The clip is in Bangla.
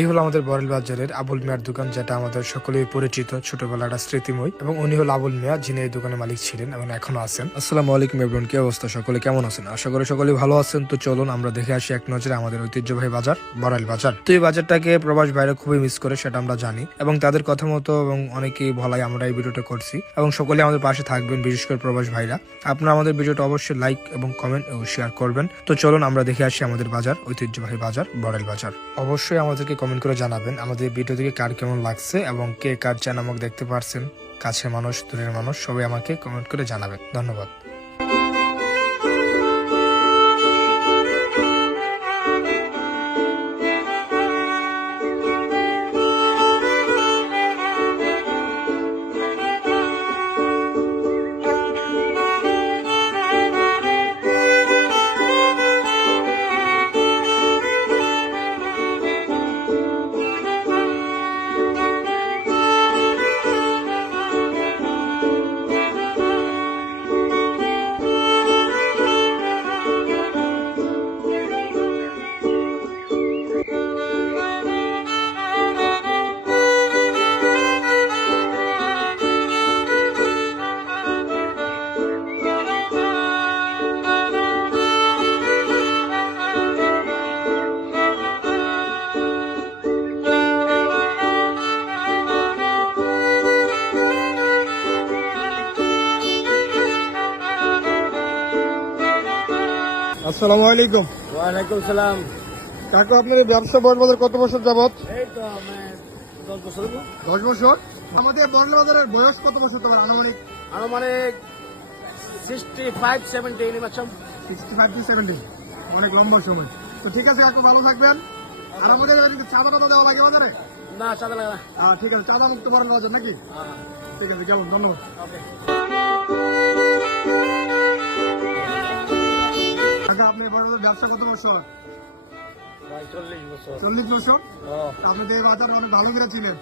এই হলো আমাদের বরেল বাজারের আবুল মিয়ার দোকান, যেটা আমাদের সকলেই পরিচিত, ছোটবেলার একটা স্মৃতিময়। এবং উনি হলো আবুল মিয়া, যিনি এই দোকানের মালিক ছিলেন এবং এখনো আছেন। আসসালামু আলাইকুম এভরিওয়ান, কি অবস্থা? সকলে কেমন আছেন? আশা করি সকলেই ভালো আছেন। তো চলুন আমরা দেখে আসি এক নজরে আমাদের ঐতিহ্যবাহী বাজার বরেল বাজার। তো এই বাজারটাকে প্রবাস ভাইরা খুবই মিস করে, সেটা আমরা জানি এবং তাদের কথা মতো এবং অনেকেই বলাই আমরা এই ভিডিওটা করছি এবং সকলে আমাদের পাশে থাকবেন, বিশেষ করে প্রবাস ভাইরা। আপনারা আমাদের ভিডিওটা অবশ্যই লাইক এবং কমেন্ট ও শেয়ার করবেন। তো চলুন আমরা দেখে আসি আমাদের বাজার, ঐতিহ্যবাহী বাজার বরেল বাজার। অবশ্যই আমাদেরকে কমেন্ট করে জানাবেন আমাদের ভিডিও থেকে কার কেমন লাগছে এবং কে কার চ্যানেল আমাকে দেখতে পারছেন। কাছের মানুষ, দূরের মানুষ, সবাই আমাকে কমেন্ট করে জানাবেন। ধন্যবাদ। আসসালামু আলাইকুম। ওয়ালাইকুম সালাম। কাকু, আপনার এই ব্যবসা বরেল বাজার কত বছর যাবত? এই তো আমি 10 বছর। 10 বছর। আমাদের বরেল বাজারের বয়স কত বছর তোমার আনুমানিক? আনুমানিক 65-70 নিমাচ্ছম। 65 to 70, অনেক লম্বা সময়। তো ঠিক আছে কাকু, ভালো থাকবেন। আর আমাদের এদিকে চাঁদা টাদা দেওয়া লাগে বাজারে? না, চাঁদা লাগে না। ঠিক আছে, চাঁদা মুক্ত বরেল বাজার নাকি? ঠিক আছে, কেমন? ধন্যবাদ। ওকে। কাকা, আপনি বরেল বাজার ব্যবসা কত বছর? 40 বছর। 40 বছর। ও। আপনি তো এই বাজার অনেক ভালো করে ছিলেন।